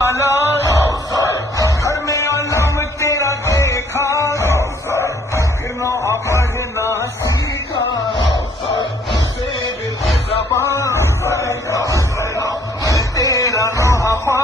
घर में आलम तेरा देखा, फिर नौहा पढ़ना सीखा, तेरे ज़बान तेरा नौहा